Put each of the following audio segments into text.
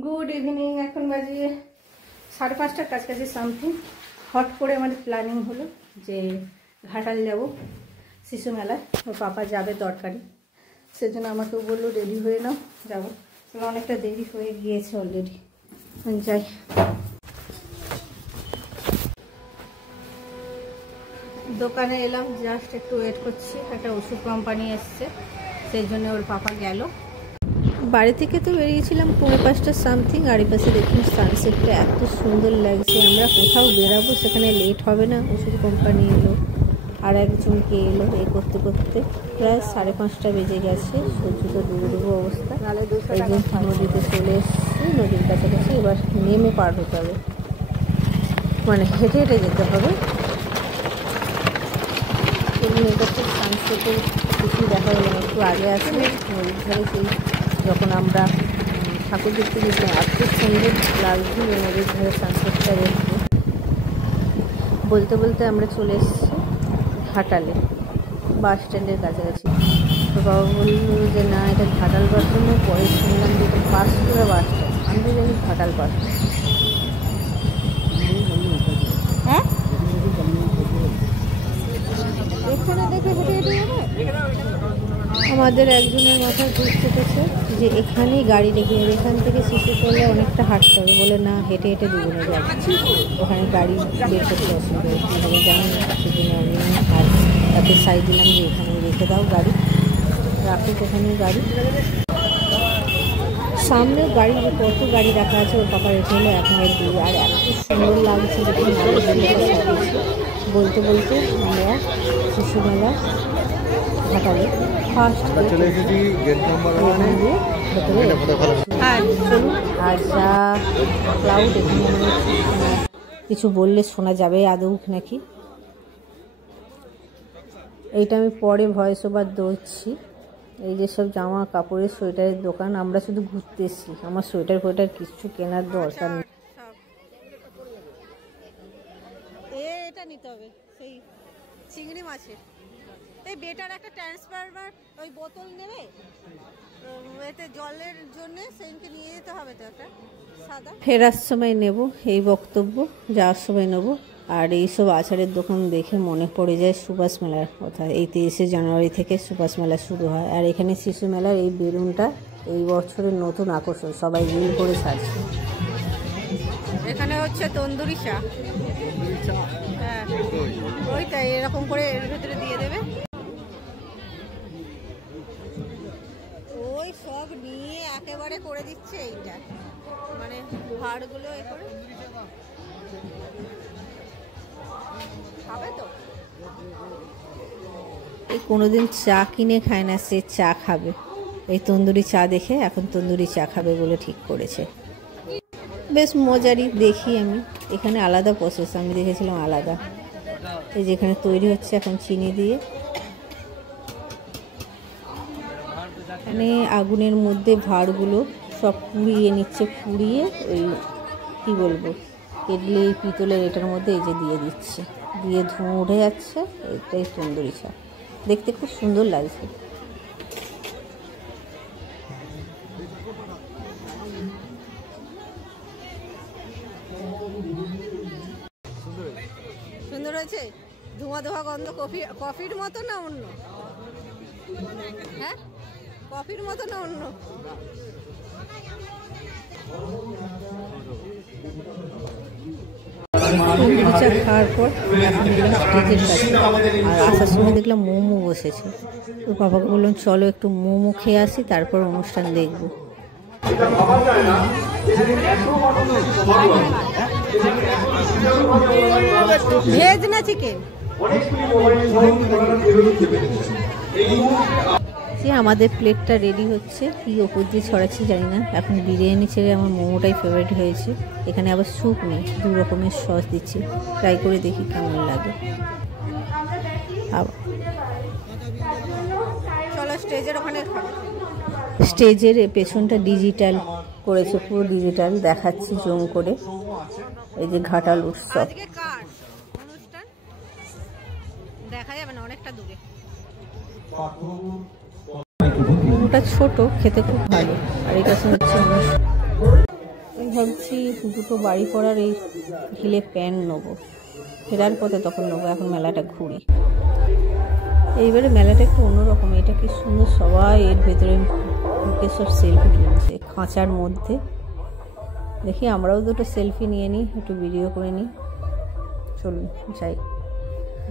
Good evening. এখন বাজে 5:30টার কাছাকাছি সামথিং। হট করে আমাদের প্ল্যানিং হলো যে ঘাটাল যাব শিশু মেলায়। ওর পাপা যাবে দরকারি, সেজন্য আমাকেও বললো রেডি হয়ে নাও যাবো। অনেকটা দেরি হয়ে গিয়েছে অলরেডি, যাই। দোকানে এলাম, জাস্ট একটু ওয়েট করছি। একটা ওষুধ কোম্পানি এসছে, সেই জন্য ওর পাপা গেল। বাড়ি থেকে তো বেরিয়েছিলাম 5:45 সামথিং। আর এই পাশে দেখুন সানসেটটা এত সুন্দর লাগছে। আমরা কোথাও বেরাবো, সেখানে লেট হবে না। ওষুধ কোম্পানি এলো, আর একজনকে এলো। এই করতে করতে প্রায় 5:30 বেজে গেছে। সূর্য তো ডুবো অবস্থা। এই যে নদীতে চলে এসেছি, নদীর কাছাকাছি। এবার নেমে পার হতে হবে, মানে হেঁটে হেঁটে যেতে হবে। এটা তো সানসেটের কিছুই দেখা গেল না। একটু আগে আছে নদীর ধারে, সেই যখন আমরা ঠাকুর দেখতে গেছিলাম এত সুন্দর লাগছিল নদীর ধারে সানসেটটা দেখতে। বলতে বলতে আমরা চলে এসেছি ঘাটালে, বাস স্ট্যান্ডের কাছাকাছি। তো বাবা বললো যে না, এটা ঘাটাল বাস স্ট্যান্ড। পরে শুনলাম যে এটা পাঁশকুড়া বাস স্ট্যান্ড। আমি তো জানি ঘাটাল বাস স্ট্যান্ড। হ্যাঁ, এখানে দেখে হেঁটে হেঁটে যাবে। আমাদের একজনের মাথায় ঘুষ চেপেছে যে এখানেই গাড়ি রেখে যাবে, এখান থেকে শিশু করলে অনেকটা হাঁটতে হবে। বলে না, হেঁটে হেঁটে দুগুণে যাবে, ওখানে গাড়ি বের করতে অসুবিধা হয়, কীভাবে জানি না। সেজন্য আমি আর তাকে সাইড দিলাম যে এখানে রেখে দাও গাড়ি, রাখুক ওখানেই গাড়ি। সামনেও গাড়ি, কত গাড়ি রাখা আছে। ওর পাপা রেখে হলো এখন দিয়ে। আর এত সুন্দর লাগছে দেখুন। বলতে বলতে আমরা শিশু মেলা ঘাটালে ফার্স্ট চলে এসেছি গেট নাম্বার 1 এ। আর চলুন, আর যা ক্লাউড এখানে কিছু বললে শোনা যাবে আদৌ নাকি। এইটা আমি পরে ভয়েস ওভার দিচ্ছি। এই যে সব জামা কাপড়ের সোয়েটারের দোকান। আমরা শুধু ঘুরতে এসেছি, আমার সোয়েটার ফোয়েটার কিছু কেনার দরকার নেই। এটা নিতে হবে সেই চিংড়ি মাছের। এই বেটার একটা ট্রান্সফারমার ওই বোতল নেবে, এতে জলের জন্য সেইকে নিয়ে যেতে হবে। তো একটা সাদা ফেরার সময় নেব এই বক্তব্য, যাওয়ার সময় নেব। আর এইসব আচারের দোকান দেখে মনে পড়ে যায় সুভাষ মেলার কথা। এই 23শে জানুয়ারি থেকে সুভাষ মেলা শুরু হয়। আর এখানে শিশু মেলার এই বেলুনটা এই বছরের নতুন আকর্ষণ, সবাই রিল করে ছাড়ছে। এখানে হচ্ছে তন্দুরি চা। হ্যাঁ, ওইটাই এরকম করে এর ভেতরে দিয়ে দেবে। ওই সব নিয়ে একেবারে করে দিচ্ছে এইটা, মানে ভাড়গুলো এ করে খাবে তো। এই কোনোদিন চা কিনে খায় না, সে চা খাবে। এই তন্দুরি চা দেখে এখন তন্দুরি চা খাবে বলে ঠিক করেছে। বেশ মজারই দেখি আমি। এখানে আলাদা প্রসেস, আমি দেখেছিলাম আলাদা। এই যেখানে তৈরি হচ্ছে এখন চিনি দিয়ে, এখানে আগুনের মধ্যে ভাড়গুলো সব পুড়িয়ে নিচ্ছে। পুড়িয়ে ওই কী বলবো, কেটলি পিতলের এটার মধ্যে এই যে দিয়ে দিচ্ছে, দিয়ে ধোঁয়া উঠে যাচ্ছে। এইটাই তন্দুরি চা, দেখতে খুব সুন্দর লাগছে। সুন্দর হয়েছে। ধোঁয়া ধোঁয়া গন্ধ। কফির মতো না অন্য? হ্যাঁ, কফির মতো না অন্য? তন্দুরি চা খাওয়ার পর এখন গেলাম স্টেজের কাছে। আর আসার সময় দেখলাম মোমো বসেছে। তো বাবাকে বললাম চলো একটু মোমো খেয়ে আসি, তারপর অনুষ্ঠান দেখবো। ভেজ না চিকেন? আমাদের প্লেটটা রেডি হচ্ছে, কি ওপর দিয়ে ছড়াচ্ছি জানি না। এখন বিরিয়ানি ছেড়ে আমার মোমোটাই ফেভারিট হয়েছে। এখানে আবার স্যুপ নেই, 2 রকমের সস দিচ্ছি। ট্রাই করে দেখি কেমন লাগে। চলো স্টেজের ওখানে। স্টেজের পেছনটা ডিজিটাল করেছে, পুরো ডিজিটাল দেখাচ্ছি জুম করে। এই যে ঘাটাল উৎসব দেখা যাবে না, অনেকটা দূরে। মোমোটা ছোট, খেতে খুব ভালো। আর এই কাছে হচ্ছে ভাবছি দুটো বাড়ি পড়ার এই হিলে প্যান্ট নেবো, ফেরার পথে তখন নেবো, এখন মেলাটা ঘুরি। এইবারে মেলাটা একটু অন্যরকম, এটা কি সুন্দর, সবাই এর ভেতরে ঢুকে সব সেলফি তুলছে খাঁচার মধ্যে। দেখি আমরাও দুটো সেলফি নিয়ে নিই, একটু ভিডিও করে নিই। চলুন যাই।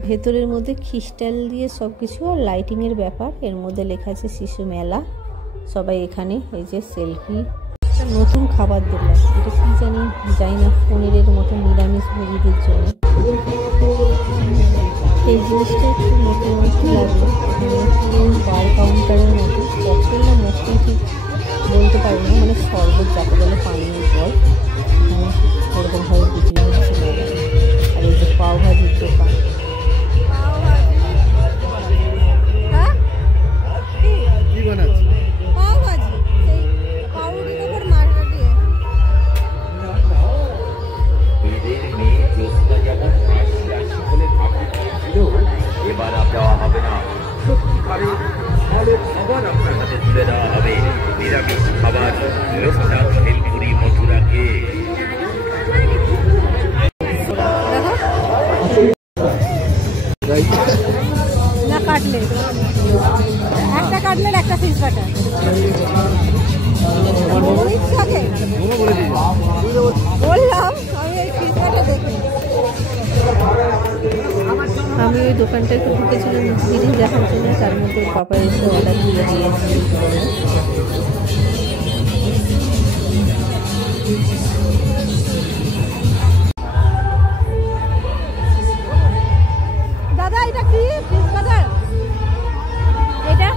ভেতরের মধ্যে খ্রিস্টাল দিয়ে সব কিছু আর লাইটিংয়ের ব্যাপার, এর মধ্যে লেখা আছে শিশু মেলা। সবাই এখানে এই যে সেলফি। নতুন খাবার দেখলাম, এটা কি জানি না, পনিরের মতো নিরামিষ ভোগীদের জন্য। এই জিনিসটা একটু নতুন লাগলো, বার কাউন্টারের মতো ককটেল না মকটেল ঠিক বলতে পারি না, মানে শরবত যাকে বলে পানীয় জল, এখানে ওরকমভাবে বিক্রি হচ্ছে মেলা। আর এই যে পাওভাজির দোকান, না কাটলেট, একটা কাটলেট একটা ফিশ বাটার। বললাম আমি এই ফিশ বাটার দেখি। আমি ওই দোকানটা একটু ঢুকেছিলাম জিনিস দেখার জন্য, তার মধ্যে পাপা এসে অর্ডার দিয়ে দিয়েছি। দাদা এটা কি ফিশ বাটার? এটা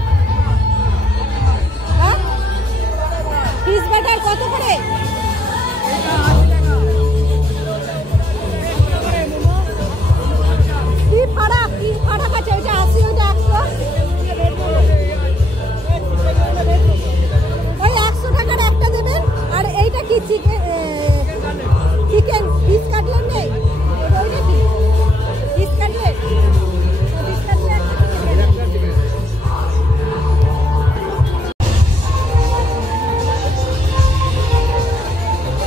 ফিশ বাটার কত করে? কি ফারাক আছে? ওইটা 80, ওইটা 100। ওই 100 টাকার একটা দেবেন। আর এইটা কি চিকেন ফিশ কাটলেট নেই? ওইটা কি ফিশ কাটলেট?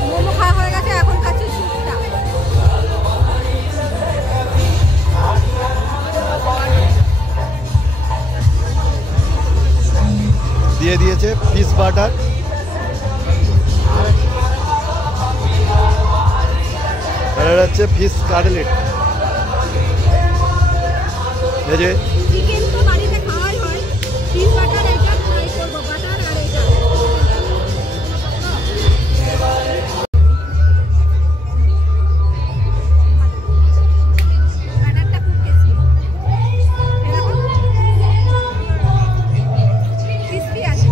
মোমো খাওয়া হয়ে গেছে, এখন খাচ্ছি স্যুপটা। দিয়ে দিয়েছে ফিশ বাটার, আর এটা হচ্ছে ফিশ কাটলেট। এই যে চিকেন তো বাড়িতে খাওয়াই হয়, ফিশ বাটার এটা ট্রাই করব, বাটার আর এটা। বাটারটা খুব টেস্টি, এরকম ক্রিসপি আছে।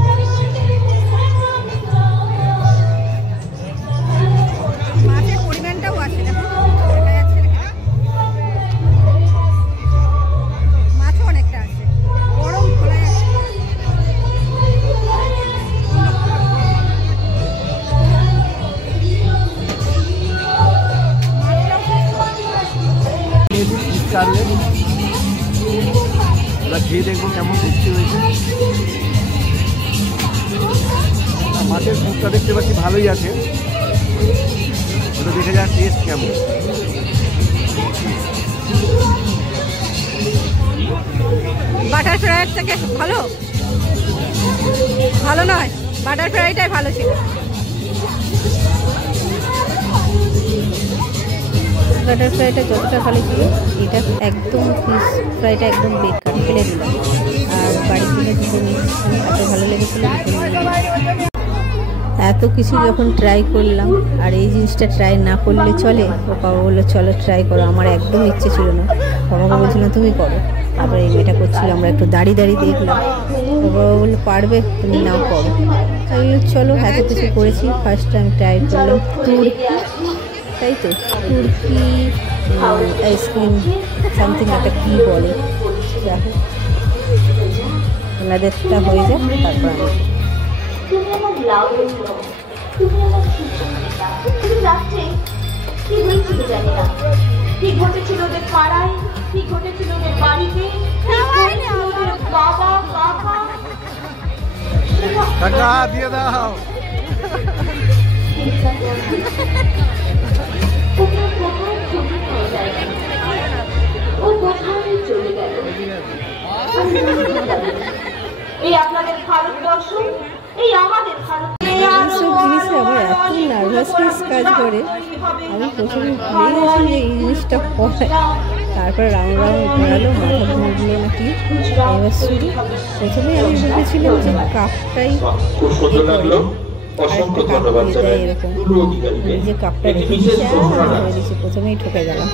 মাছের পরিমাণটাও আছে, দেখো দেখা যাচ্ছে, মাছও অনেকটা আছে, গরম খোলা যাচ্ছে। ফিশ কাটলেট ওরা খেয়ে দেখবো কেমন টেস্টি হয়েছে। মাছের মুখটা দেখতে পাচ্ছি ভালোই আছে, ওটা দেখে যাওয়ার টেস্ট কেমন। বাটার ফ্রাইয়ের থেকে ভালো নয়, বাটার ফ্রাইটাই ভালো ছিল। বাটার ফ্রাইটা যতটা ভালো ছিল, এটা একদম ফিশ ফ্রাইটা একদম বেকার, ফেলে দিলাম। আর বাড়ির জন্য দুটো নিয়েছিলাম, এত ভালো লেগেছিল। এত কিছু যখন ট্রাই করলাম, আর এই জিনিসটা ট্রাই না করলে চলে? ও বাবা বললো চলো ট্রাই করো। আমার একদম ইচ্ছে ছিল না, বাবাকে বলছিলাম তুমি করো। তারপরে এই মেয়েটা করছিল, আমরা একটু দাঁড়িয়ে দেখলাম। ও বাবা বললো পারবে, তুমি নাও করো। আমি বললাম চলো, এত কিছু করেছি, ফার্স্ট টাইম ট্রাই করলাম তুর্কি, তাই তো তুর্কি আইসক্রিম সামথিং একটা কী বলে, দেখো ওনাদেরটা হয়ে যায়, তারপর আমি তুমি আমার লাউডের লোক, তুমি আমার কিন্তু রাত্রে কি হয়েছিল জানি না, কি ঘটেছিল ওদের পাড়ায়, কি ঘটেছিল ওদের বাড়িতে, ওদের বাবা কাকা দিয়ে দাও। কোথায় কোথায় ছুটি হয়ে যায়, ও কোথায় চলে গেল। এই আপনাদের ভারতবর্ষ, এই আমাদের ভারত। এইসব জিনিসে আমার এত নার্ভাসনেস কাজ করে, আমি প্রথমে ভুলে গেছি যে এই জিনিসটা হয়। তারপর রাউন্ড রাউন্ড ঘোরালো, মাথা ঘুরলো নাকি। এবার শুরু, প্রথমে আমি ভেবেছিলাম যে কাপটাই আরেকটা কাপ দিয়ে দেয় এরকম, আমি যে কাপটা রেখে দিচ্ছে আমি ভেবে দিচ্ছি, প্রথমেই ঠকে গেলাম।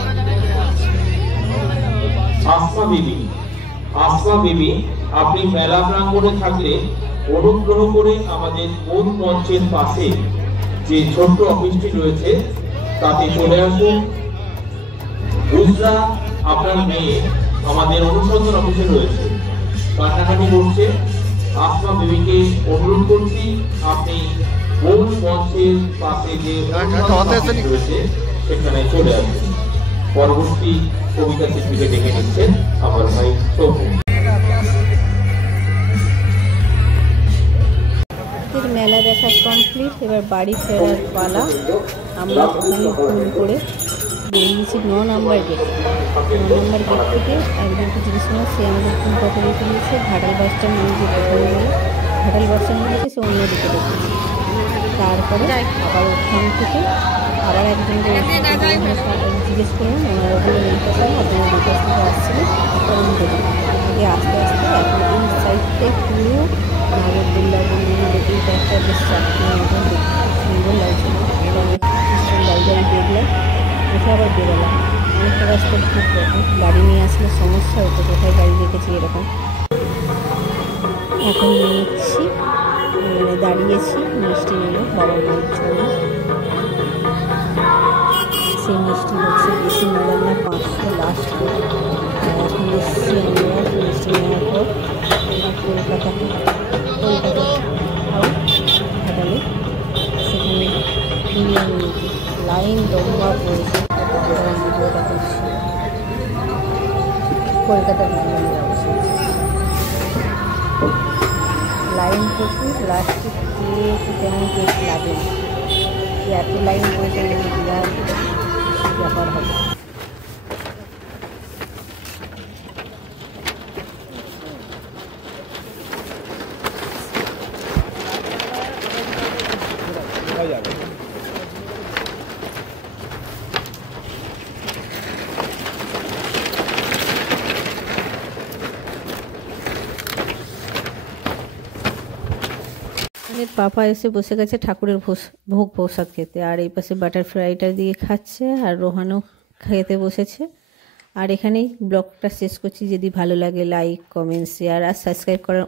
আসমা বিবি, আপনি মেলা প্রাঙ্গণে থাকলে অনুগ্রহ করে আমাদের মূল মঞ্চের পাশে যে ছোট্ট অফিসটি রয়েছে তাতে চলে আসুন। বুঝলা, আপনার মেয়ে আমাদের অনুসন্ধান অফিসে রয়েছে, কান্নাকাটি করছে। আসমা বিবিকে অনুরোধ করছি আপনি মূল মঞ্চের পাশে যে রয়েছে সেখানে চলে আসুন। পরবর্তী কবিতা শিল্পীকে ডেকে নিচ্ছেন আমার ভাই সৌম্য। মেলা দেখা কমপ্লিট, এবার বাড়ি ফেরার পালা। আমরা ওখানে ফোন করে বেরিয়েছি 9 নম্বর গেট। 9 নম্বর গেট থেকে একজনকে জিজ্ঞেস করলাম, সে আমাদের ফোন কত রেখে দিয়েছে। ঘাটাল বাস স্ট্যান্ড নিয়ে যে প্রথমে গেল, ঘাটাল বাস স্ট্যান্ড নিয়েছে, সে অন্যদিকে রেখেছে। তারপরে আবার ওখান থেকে আবার একজনকে জিজ্ঞেস করলাম, ওনারা বলে নৌকার সঙ্গে আপনারা নৌকার সঙ্গে আসছিলেন অরুণগতি থেকে আস্তে আস্তে এখন এই সাইডটাই পুরো নাগরদোল্লা বলতে একটা বেশ চাকরি মতন সুন্দর লাগছে। অনেক লাইব্রেরি দেখলাম, উঠে আবার বেরোলাম। অনেকটা রাস্তা ঘুরতে, গাড়ি নিয়ে আসলে সমস্যা হতো, কোথায় গাড়ি রেখেছি এরকম। এখন নিচ্ছি, মানে দাঁড়িয়েছি, মিষ্টি নিল বাবা মায়ের জন্য। সেই মিষ্টি হচ্ছে বেশি নিলাম না, 500 লাস্ট করে। এখন এসছি আমরা মিষ্টি নেওয়ার পর কলকাতাতে ঘাটালে, সেখানে ইন্ডিয়ান মিউজিক লাইন লম্বা পড়েছে। ভিডিওটা করছি কলকাতার বিরিয়ানির অবশ্যই লাইন প্রচুর, লাস্টে কেমন টেস্ট লাগে না, এত লাইন পড়েছে বিরাট ব্যাপার হবে। পাপা এসে বসে গেছে ঠাকুরের ভোগ প্রসাদ খেতে, আর এই পাশে বাটার ফ্রাইটা দিয়ে খাচ্ছে, আর রোহানও খেতে বসেছে। আর এখানেই ব্লগটা শেষ করছি। যদি ভালো লাগে লাইক, কমেন্ট, শেয়ার আর সাবস্ক্রাইব করার